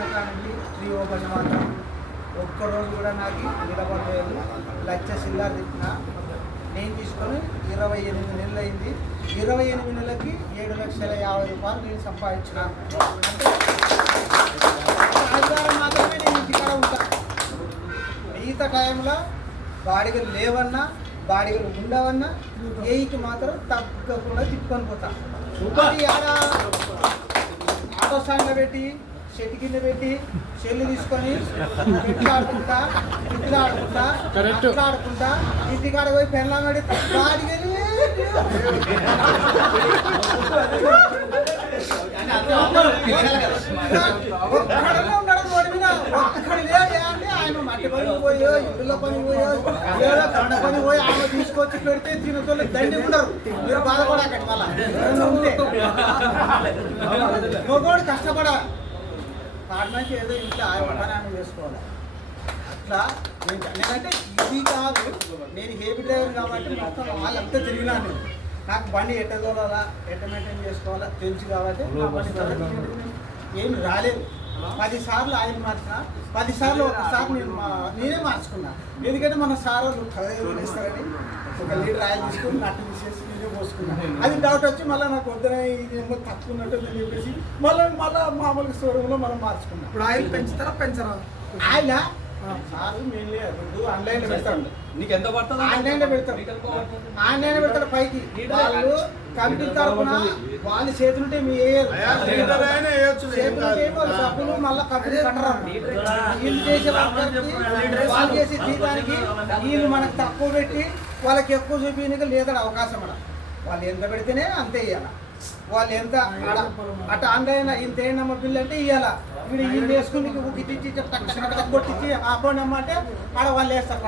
తీసుకున్న కానీ free open మాత్రం ఒక్కరోజు కూడా నాకు నిలబడలేదు. లక్ష సిల్లార్ తిప్పిన నేను తీసుకొని 28 నెలలు అయింది. 28 నెలలకి 7,50,000 నేను సంపాదించిన. అంటే ఆదివారం మాత్రమే నేను ఇంటికాడ ఉంటాను. మిగతా టైంలో బాడిగలు లేవన్నా బాడిగలు ఉండవన్నా ఏయికి మాత్రం తగ్గకుండా తిప్పుకొని పోతా. ఆటో స్టాండ్లో పెట్టి చెట్టు కింద పెట్టి చెల్లు తీసుకొని పెట్టి ఆడుకుంటా ఇంటిలో ఆడుకుంటా అట్లా ఆడుకుంటా ఇంటికాడ పోయి పెళ్ళామడి బాడిగలు ఉన్నాడు రోడ్డు మీద ఒక్కడ అంటే ఆయన మట్టి పని పోయో ఇంట్లో పని పోయో ఏదో కండ పని పోయి ఆమె తీసుకొచ్చి పెడితే తినతో దండి ఉండరు. మీరు బాధపడకండి. మళ్ళీ ఉంటే మగోడు కష్టపడాలి. పాడడానికి ఏదో ఇంట్లో పని అని చేసుకోవాలి. అట్లా నేనంటే ఇది కాదు, నేను హెవీ డ్రైవర్ కాబట్టి మొత్తం వాళ్ళంతా తిరిగినాను. నాకు బండి ఎట్ట తోలాలా ఎట్ట మెయింటైన్ చేసుకోవాలా తెలుసు కాబట్టి నా బండి ఏమి రాలేదు. 10 సార్లు ఆయిల్ మార్చిన, 10 సార్లు ఒకసారి నేనే మార్చుకున్నా. ఎందుకంటే మన సార్ వాళ్ళు ఇస్తారని 1 లీటర్ ఆయిల్ తీసుకొని నట్టు తీసేసి నేనే పోసుకున్నా. అది డౌట్ వచ్చి మళ్ళీ నాకు వద్దున ఇదేమో తక్కువ ఉన్నట్టు అని చెప్పేసి మళ్ళీ మామూలుగా షోరూంలో మనం మార్చుకున్నాం. ఇప్పుడు ఆయిల్ పెంచుతారా పెంచరా? ఆయిల్ సారు మెయిన్లీ ఆన్లైన్లో పెడతాడు. నీకు ఎంత పడుతుంది? ఆన్లైన్లో పెడతాడు. ఆన్లైన్లో పెడతాడు. పైకి వాళ్ళు కంపెనీ తరఫున వాళ్ళు చేతులుంటే మీ డబ్బులు మళ్ళీ కంపెనీ కట్టరు. వీళ్ళు చేసే వాళ్ళు చేసే జీతానికి వీళ్ళు మనకు తక్కువ పెట్టి వాళ్ళకి ఎక్కువ చూపించక లేదా అవకాశం అలా. వాళ్ళు ఎంత పెడితేనే అంతే ఇవ్వాలి. వాళ్ళు ఎంత అటు ఆన్లైన్ ఇంత ఏంటమ్మ బిల్లు అంటే ఇవ్వాల. వీడు వీళ్ళు వేసుకుని గిట్టి కొట్టించి అకౌంట్ అమ్మంటే ఆడ వాళ్ళు వేస్తారు.